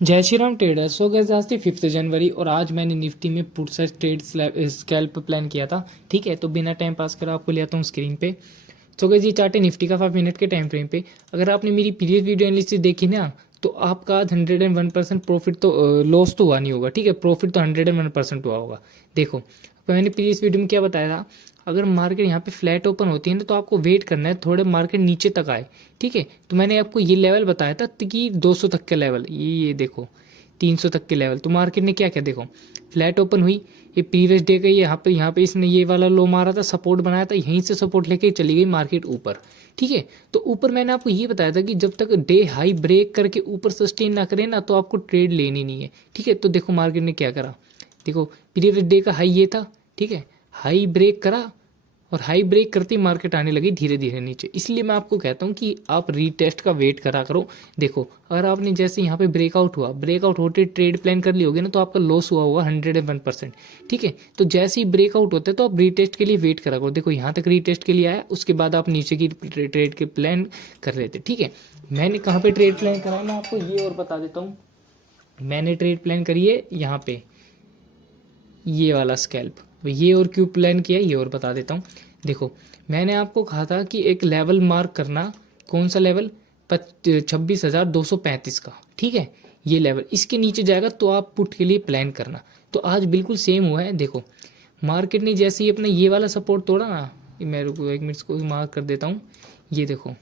जय श्री राम ट्रेडर्स। सो गैस आज थी 5 जनवरी और आज मैंने निफ्टी में put side trade scalp plan किया था। ठीक है, तो बिना टाइम पास कर आपको ले आता हूँ स्क्रीन पे। सो गैस ये चार्ट है निफ्टी का 5 मिनट के टाइम फ्रेम पे। अगर आपने मेरी प्रीवियस वीडियो एनालिसिस देखी ना, तो आपका 101% प्रॉफिट तो लॉस तो हुआ नहीं होगा। ठीक है, प्रॉफिट तो 101% हुआ होगा। देखो, तो मैंने प्रीवियस वीडियो में क्या बताया था, अगर मार्केट यहाँ पे फ्लैट ओपन होती है ना, तो आपको वेट करना है थोड़े मार्केट नीचे तक आए। ठीक है, तो मैंने आपको ये लेवल बताया था कि 200 तक के लेवल, ये देखो 300 तक के लेवल। तो मार्केट ने क्या किया, देखो फ्लैट ओपन हुई, ये प्रीवियस डे का यहाँ पे इसने ये वाला लो मारा था, सपोर्ट बनाया था, यहीं से सपोर्ट लेके चली गई मार्केट ऊपर। ठीक है, तो ऊपर मैंने आपको ये बताया था कि जब तक डे हाई ब्रेक करके ऊपर सस्टेन ना करे ना, तो आपको ट्रेड लेनी नहीं है। ठीक है, तो देखो मार्केट ने क्या करा, देखो प्रीवियस डे का हाई ये था। ठीक है, हाई ब्रेक करा और हाई ब्रेक करते ही मार्केट आने लगी धीरे धीरे नीचे। इसलिए मैं आपको कहता हूँ कि आप रीटेस्ट का वेट करा करो। देखो, अगर आपने जैसे यहाँ पे ब्रेकआउट हुआ, ब्रेकआउट होते ट्रेड प्लान कर ली होगी ना, तो आपका लॉस हुआ होगा 101%। ठीक है, तो जैसे ही ब्रेकआउट होता है तो आप रीटेस्ट के लिए वेट करा करो। देखो यहाँ तक रीटेस्ट के लिए आया, उसके बाद आप नीचे की ट्रेड के प्लान कर रहे थे। ठीक है, मैंने कहाँ पे ट्रेड प्लान करा मैं आपको ये और बता देता हूँ। मैंने ट्रेड प्लान करी है यहाँ पे, ये वाला स्कैल्प। ये और क्यों प्लान किया ये और बता देता हूँ। देखो, मैंने आपको कहा था कि एक लेवल मार्क करना, कौन सा लेवल, 26,235 का। ठीक है, ये लेवल इसके नीचे जाएगा तो आप पुट के लिए प्लान करना। तो आज बिल्कुल सेम हुआ है। देखो, मार्केट ने जैसे ही अपना ये वाला सपोर्ट तोड़ा ना, मैं रुको 1 मिनट को मार्क कर देता हूँ। ये देखो,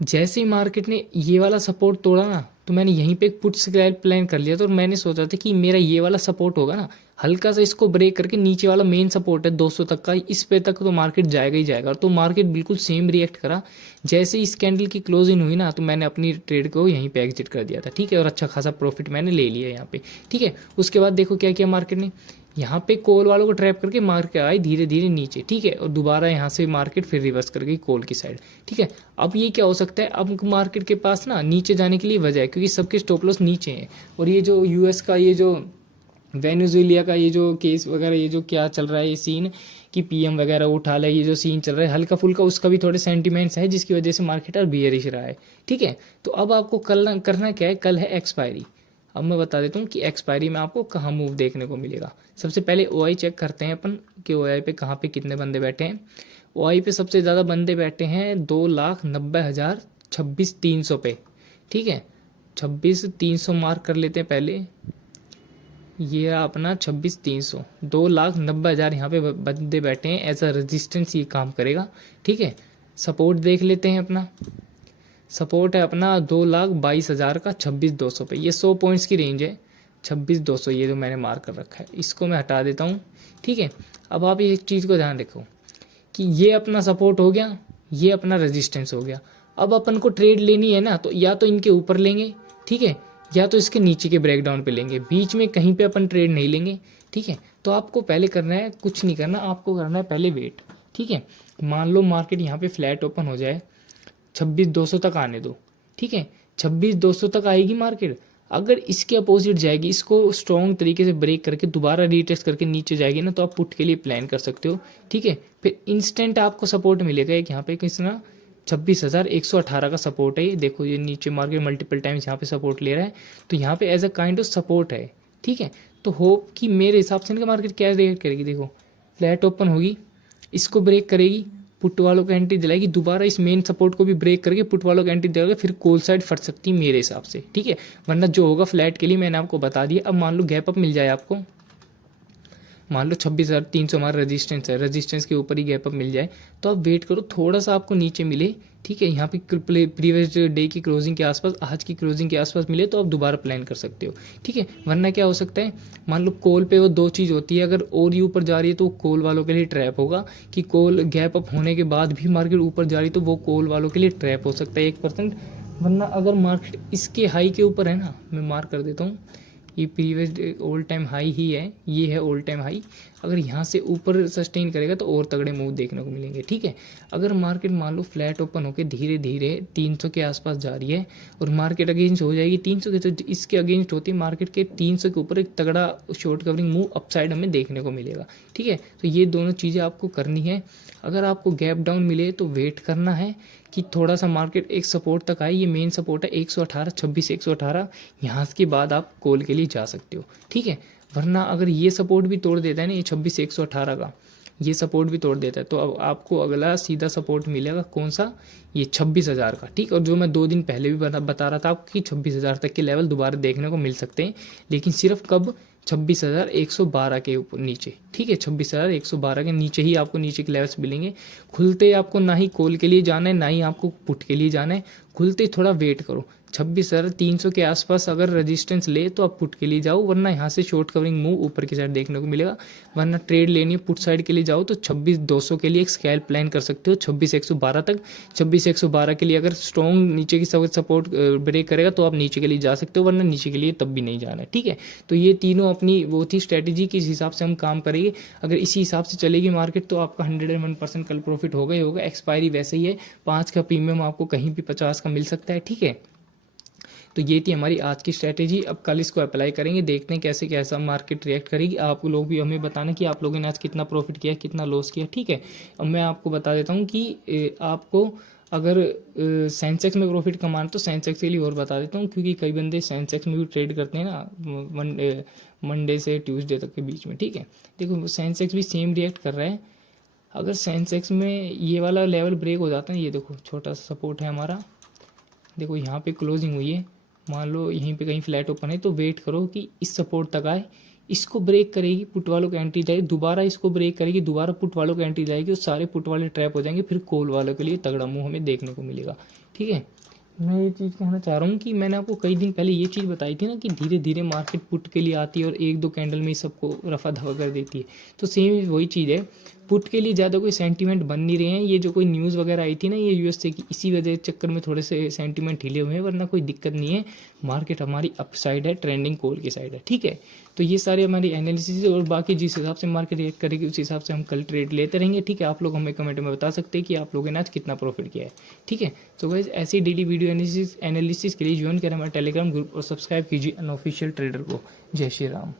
जैसे ही मार्केट ने ये वाला सपोर्ट तोड़ा ना, तो मैंने यहीं पे एक पुट स्क्रैप प्लान कर लिया था। और मैंने सोचा था कि मेरा ये वाला सपोर्ट होगा ना, हल्का सा इसको ब्रेक करके नीचे वाला मेन सपोर्ट है 200 तक का, इस पे तक तो मार्केट जाएगा ही जाएगा। तो मार्केट बिल्कुल सेम रिएक्ट करा। जैसे इस कैंडल की क्लोजिंग हुई ना, तो मैंने अपनी ट्रेड को यहीं पे एग्जिट कर दिया था। ठीक है, और अच्छा खासा प्रॉफिट मैंने ले लिया यहाँ पे। ठीक है, उसके बाद देखो क्या किया मार्केट ने, यहाँ पे कॉल वालों को ट्रैप करके मार्केट आई धीरे धीरे नीचे। ठीक है, और दोबारा यहाँ से मार्केट फिर रिवर्स कर गई कॉल की साइड। ठीक है, अब ये क्या हो सकता है, अब मार्केट के पास ना नीचे जाने के लिए वजह है, क्योंकि सबके स्टॉप लॉस नीचे हैं। और ये जो यूएस का ये जो वेनेजुएला का ये जो केस वगैरह, ये जो क्या चल रहा है ये सीन कि पीएम वगैरह उठा ले, ये जो सीन चल रहा है हल्का फुल्का, उसका भी थोड़े सेंटिमेंट्स है, जिसकी वजह से मार्केट और बियरिश रहा है। ठीक है, तो अब आपको कल करना क्या है, कल है एक्सपायरी। अब मैं बता देता हूँ कि एक्सपायरी में आपको कहाँ मूव देखने को मिलेगा। सबसे पहले ओआई चेक करते हैं अपन कि ओआई पे कहाँ पे कितने बंदे बैठे हैं। ओआई पे सबसे ज़्यादा बंदे बैठे हैं 2,90,026,300 पे। ठीक है, 26,300 मार्क कर लेते हैं पहले। ये रहा अपना 26,300, 2,90,000 यहाँ पे बंदे बैठे हैं। एज अ रेजिस्टेंस ये काम करेगा। ठीक है, सपोर्ट देख लेते हैं अपना। सपोर्ट है अपना 2,22,000 का 26,200 पे। ये 100 पॉइंट्स की रेंज है, 26,200 ये जो मैंने मार्क कर रखा है, इसको मैं हटा देता हूँ। ठीक है, अब आप एक चीज़ को ध्यान रखो कि ये अपना सपोर्ट हो गया, ये अपना रेजिस्टेंस हो गया। अब अपन को ट्रेड लेनी है ना, तो या तो इनके ऊपर लेंगे, ठीक है, या तो इसके नीचे के ब्रेकडाउन पे लेंगे, बीच में कहीं पे अपन ट्रेड नहीं लेंगे। ठीक है, तो आपको पहले करना है, कुछ नहीं करना, आपको करना है पहले वेट। ठीक है, मान लो मार्केट यहाँ पे फ्लैट ओपन हो जाए, 26,200 तक आने दो। ठीक है, 26,200 तक आएगी मार्केट। अगर इसके अपोजिट जाएगी, इसको स्ट्रॉन्ग तरीके से ब्रेक करके दोबारा रीटेस्ट करके नीचे जाएगी ना, तो आप पुट के लिए प्लान कर सकते हो। ठीक है, फिर इंस्टेंट आपको सपोर्ट मिलेगा एक यहाँ पे कितना, 26,118 का सपोर्ट है। ये देखो, ये नीचे मार्केट मल्टीपल टाइम्स यहाँ पे सपोर्ट ले रहा है, तो यहाँ पे as a kind of support है। ठीक है, तो होप कि मेरे हिसाब से इनका मार्केट क्या रिएक्ट करेगी। देखो, फ्लैट ओपन होगी, इसको ब्रेक करेगी, पुट वालों को एंट्री दिलाएगी, दोबारा इस मेन सपोर्ट को भी ब्रेक करके पुट वालों को एंट्री दिलाएगा, फिर कॉल साइड फट सकती है मेरे हिसाब से। ठीक है, वरना जो होगा फ्लैट के लिए मैंने आपको बता दिया। अब मान लो गैप अप मिल जाए आपको, मान लो 26,300 हमारा रेजिस्टेंस है, रेजिस्टेंस के ऊपर ही गैप अप मिल जाए, तो आप वेट करो थोड़ा सा आपको नीचे मिले। ठीक है, यहाँ पे प्रीवियस डे की क्लोजिंग के आसपास, आज की क्लोजिंग के आसपास मिले, तो आप दोबारा प्लान कर सकते हो। ठीक है, वरना क्या हो सकता है, मान लो कॉल पे वो दो चीज़ होती है, अगर और ये ऊपर जा रही है तो कॉल वालों के लिए ट्रैप होगा, कि कॉल गैप अप होने के बाद भी मार्केट ऊपर जा रही है, तो वो कॉल वालों के लिए ट्रैप हो सकता है 1%। वरना अगर मार्केट इसके हाई के ऊपर है ना, मैं मार्क कर देता हूँ, ये प्रीवियस ऑल टाइम हाई ही है, ये है ऑल टाइम हाई। अगर यहाँ से ऊपर सस्टेन करेगा तो और तगड़े मूव देखने को मिलेंगे। ठीक है, अगर मार्केट मान लो फ्लैट ओपन होकर धीरे धीरे 300 के आसपास जा रही है और मार्केट अगेंस्ट हो जाएगी 300 के, तो इसके अगेंस्ट होती है मार्केट के 300 के ऊपर एक तगड़ा शॉर्ट कवरिंग मूव अपसाइड हमें देखने को मिलेगा। ठीक है, तो ये दोनों चीज़ें आपको करनी है। अगर आपको गैप डाउन मिले तो वेट करना है कि थोड़ा सा मार्केट एक सपोर्ट तक आए, ये मेन सपोर्ट है 118, 26,118, यहाँ के बाद आप कॉल के लिए जा सकते हो, ठीक है। वरना अगर ये सपोर्ट भी तोड़ देता है ना, ये 26,118 का ये सपोर्ट भी तोड़ देता है, तो अब आपको अगला सीधा सपोर्ट मिलेगा कौन सा, ये 26,000 का, ठीक। और जो मैं 2 दिन पहले भी बता रहा था आपको कि 26,000 तक के लेवल दोबारा देखने को मिल सकते हैं, लेकिन सिर्फ कब, 26,112 के ऊपर नीचे, ठीक है। 26,112 के नीचे ही आपको नीचे के लेवल्स मिलेंगे। खुलते आपको ना ही कॉल के लिए जाना है, ना ही आपको पुट के लिए जाना है, खुलते थोड़ा वेट करो। 26,300 के आसपास अगर रेजिस्टेंस ले तो आप पुट के लिए जाओ, वरना यहाँ से शॉर्ट कवरिंग मूव ऊपर की साइड देखने को मिलेगा। वरना ट्रेड लेनी है पुट साइड के लिए जाओ तो 26,200 के लिए एक स्कैल्प प्लान कर सकते हो 26,112 तक। 26,112 के लिए अगर स्ट्रॉन्ग नीचे की सपोर्ट ब्रेक करेगा तो आप नीचे के लिए जा सकते हो, वरना नीचे के लिए तब भी नहीं जाना है, ठीक है। तो ये तीनों अपनी वो थी स्ट्रैटेजी, किस हिसाब से हम काम करेंगे। अगर इसी हिसाब से चलेगी मार्केट तो आपका 101% कल प्रॉफिट होगा ही होगा। एक्सपायरी वैसे ही है, 5 का प्रीमियम आपको कहीं भी 50 का मिल सकता है, ठीक है। तो ये थी हमारी आज की स्ट्रैटेजी। अब कल इसको अप्लाई करेंगे, देखते हैं कैसे कैसा मार्केट रिएक्ट करेगी। आप लोग भी हमें बताना कि आप लोगों ने आज कितना प्रॉफिट किया, कितना लॉस किया, ठीक है। अब मैं आपको बता देता हूँ कि आपको अगर सेंसेक्स में प्रॉफिट कमाना तो सेंसेक्स के लिए और बता देता हूँ, क्योंकि कई बंदे सेंसेक्स में भी ट्रेड करते हैं ना मंडे से ट्यूसडे तक के बीच में, ठीक है। देखो सेंसेक्स भी सेम रिएक्ट कर रहा है। अगर सेंसेक्स में ये वाला लेवल ब्रेक हो जाता है, ये देखो छोटा सा सपोर्ट है हमारा, देखो यहाँ पे क्लोजिंग हुई है, मान लो यहीं पे कहीं फ्लैट ओपन है, तो वेट करो कि इस सपोर्ट तक आए। इसको ब्रेक करेगी, पुट वालों को एंट्री जाएगी, दोबारा इसको ब्रेक करेगी, दोबारा पुट वालों को एंट्री जाएगी, और सारे पुट वाले ट्रैप हो जाएंगे, फिर कॉल वालों के लिए तगड़ा मुंह हमें देखने को मिलेगा, ठीक है। मैं ये चीज़ कहना चाह रहा हूँ कि मैंने आपको कई दिन पहले ये चीज़ बताई थी ना कि धीरे धीरे मार्केट पुट के लिए आती है और 1-2 कैंडल में ही सबको रफा दफा कर देती है। तो सेम वही चीज़ है, पुट के लिए ज़्यादा कोई सेंटीमेंट बन नहीं रहे हैं। ये जो कोई न्यूज़ वगैरह आई थी ना ये यूएसए की, इसी वजह चक्कर में थोड़े से सेंटीमेंट हिले हुए हैं, वरना कोई दिक्कत नहीं है। मार्केट हमारी अप साइड है, ट्रेंडिंग कॉल की साइड है, ठीक है। तो ये सारे हमारी एनालिसिस है, और बाकी जिस हिसाब से मार्केट रिएक्ट करेगी उस हिसाब से हम कल ट्रेड लेते रहेंगे, ठीक है। आप लोग हमें कमेंट में बता सकते हैं कि आप लोगों ने आज कितना प्रॉफिट किया है, ठीक है। तो गाइस ऐसी डेली वीडियो एनालिसिस के लिए ज्वाइन करें हमारे टेलीग्राम ग्रुप और सब्सक्राइब कीजिए अनऑफिशियल ट्रेडर को। जय श्री राम।